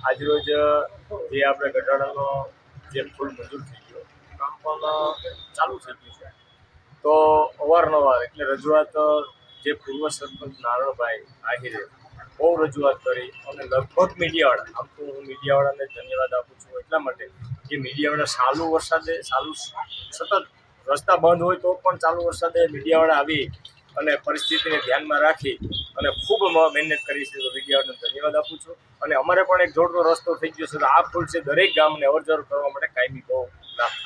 આજરોજ જે આપણે ગઢાડાનો જે ફૂલ મંજૂર થઈ ગયો કામ પણ ચાલુ થઈ ગયું છે. તો અવારનવાર એટલે રજૂઆત જે પૂર્વ સરપંચ નારણભાઈ આહિરે બહુ રજૂઆત કરી અને લગભગ મીડિયાવાળા, આમ તો હું મીડિયાવાળાને ધન્યવાદ આપું છું એટલા માટે કે મીડિયાવાળા સારું વરસાદે સારું સતત રસ્તા બંધ હોય તો પણ ચાલુ વરસાદે મીડિયાવાળા આવી અને પરિસ્થિતિને ધ્યાનમાં રાખી અને ખૂબ મહેનત કરી છે તો ધન્યવાદ આપું છું. અને અમારે પણ એક જોડતો રસ્તો થઈ ગયો છે તો આ પુલ છે દરેક ગામને અવરજવર કરવા માટે કાયમી બહુ લાભ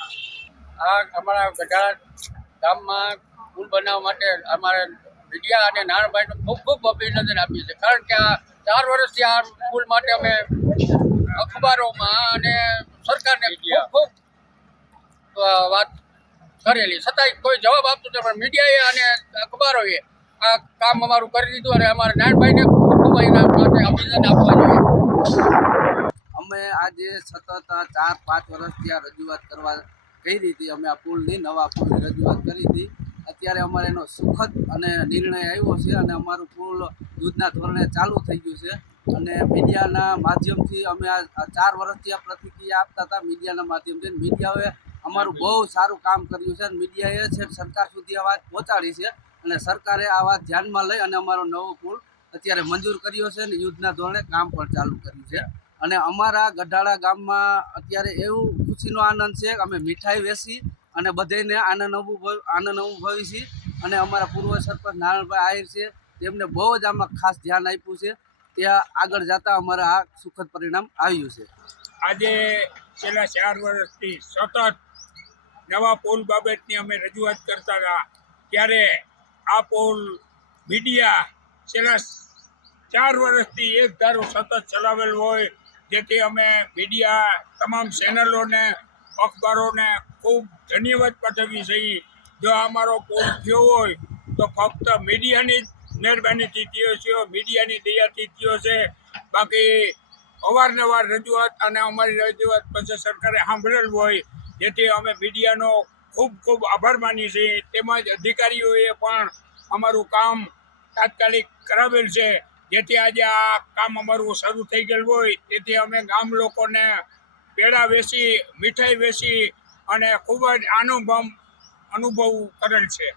આ અમારા બધા ગામમાં પુલ બનાવવા માટે અમારે મીડિયા અને નારણભાઈને ખૂબ ખૂબ અભિનંદન આપીએ છીએ. કારણ કે આ ચાર વર્ષથી આ પુલ માટે અમે અખબારોમાં અને સરકારને ખૂબ ખૂબ વાત કરેલી. છતાંય કોઈ જવાબ આપતું નથી પણ મીડિયાએ અને અખબારોએ આ કામ અમારું કરી દીધું અને અમારા નારાયણભાઈને ખૂબ અમે આજે સતત ચાર, પાંચ વર્ષથી આ રજૂઆત કરવા કહી હતી. અમે આ પુલની, નવા પુલની રજૂઆત કરી હતી. અત્યારે અમારે એનો સુખદ અને નિર્ણય આવ્યો છે અને અમારું પુલ યુદ્ધના ધોરણે ચાલુ થઈ ગયું છે. અને મીડિયાના માધ્યમથી અમે આ ચાર વર્ષથી આ પ્રતિક્રિયા આપતા હતા મીડિયાના માધ્યમથી. મીડિયાએ અમારું બહુ સારું કામ કર્યું છે અને મીડિયાએ છે સરકાર સુધી આ વાત પહોંચાડી છે. અને સરકારે આ વાત ધ્યાનમાં લઈ અને અમારો નવો પુલ અત્યારે મંજૂર કર્યો છે અને યુદ્ધના ધોરણે કામ પણ ચાલુ કર્યું છે. અને અમારા ગઢાળા ગામમાં અત્યારે એવું ખુશીનો આનંદ છે અમે મીઠાઈ વેચી અને બધાને આનંદ અનુભવ, આનંદ અનુભવી છીએ. અને અમારા પૂર્વ સરપંચ નારાયણભાઈ આહિર છે, તેમને બહુ જ આમાં ખાસ ધ્યાન આપ્યું છે. ત્યાં આગળ જતાં અમારા આ સુખદ પરિણામ આવ્યું છે. આજે છેલ્લા ચાર વર્ષથી સતત નવા પુલ બાબતની અમે રજૂઆત કરતા હતા. ત્યારે આ પુલ મીડિયા છેલ્લા ચાર વર્ષથી એક ધારો સતત ચલાવેલ હોય, જેથી અમે મીડિયા તમામ ચેનલોને, અખબારોને ખૂબ ધન્યવાદ પાઠવીએ છીએ. જો અમારો કોલ થયો હોય, તો ફક્ત મીડિયાની જ મહેરબાનીથી થયો છે, મીડિયાની દયાથી થયો છે. બાકી અવારનવાર રજૂઆત અને અમારી રજૂઆત પછી સરકારે સાંભળેલ હોય, જેથી અમે મીડિયાનો ખૂબ ખૂબ આભાર માની છે તેમજ અધિકારીઓએ પણ અમારું કામ તાત્કાલિક કરાવેલ છે. જેથી આજે આ કામ અમારું શરૂ થઈ ગયેલું હોય. તેથી અમે ગામ લોકોને પેડા વેચી, મીઠાઈ વેચી અને ખૂબ જ આનંદ અનુભવ કરેલ છે.